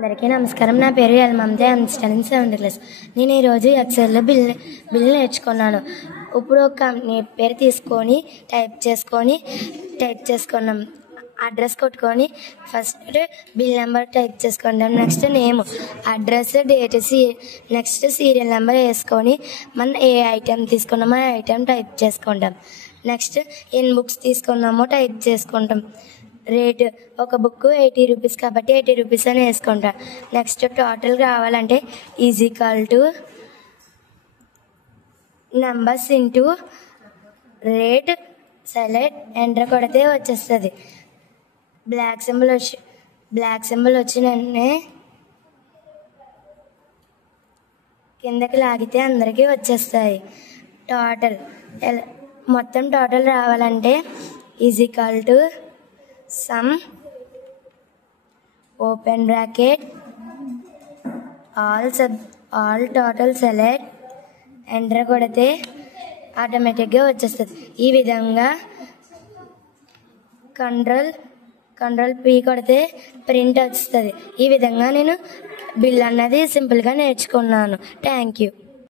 అందరికీ నమస్కారం. నా పేరు యల్మమతి. I'm studying 7th class. నేను ఈరోజు ఎక్సెల్లో బిల్ నేర్చుకున్నాను. ఇప్పుడు ఒక కంపెనీ పేరు తీసుకొని టైప్ చేసుకున్నాం. అడ్రస్ కొట్టుకొని ఫస్ట్ బిల్ నెంబర్ టైప్ చేసుకుంటాం. Next name, address, date, next serial number వేసుకొని మనం ఏ ఐటెం తీసుకున్నామో ఆ ఐటెం టైప్ చేసుకుంటాం. నెక్స్ట్ ఎన్ని బుక్స్ తీసుకున్నామో టైప్ చేసుకుంటాం. రేట్ ఒక బుక్ 80 రూపీస్ కాబట్టి 80 రూపీస్ అని వేసుకుంటాం. నెక్స్ట్ టోటల్ రావాలంటే = numbers into rate select enter కొడితే వచ్చేస్తుంది. బ్లాక్ సింబల్ వచ్చిన వెంటనే కిందకి లాగితే అందరికీ వచ్చేస్తాయి. మొత్తం టోటల్ రావాలంటే = some open bracket all total select enter కొడితే ఆటోమేటిక్గా వచ్చేస్తుంది. ఈ విధంగా కంట్రోల్ P కొడితే ప్రింట్ వస్తుంది. ఈ విధంగా నేను బిల్ అన్నది సింపుల్గా నేర్చుకున్నాను. Thank you.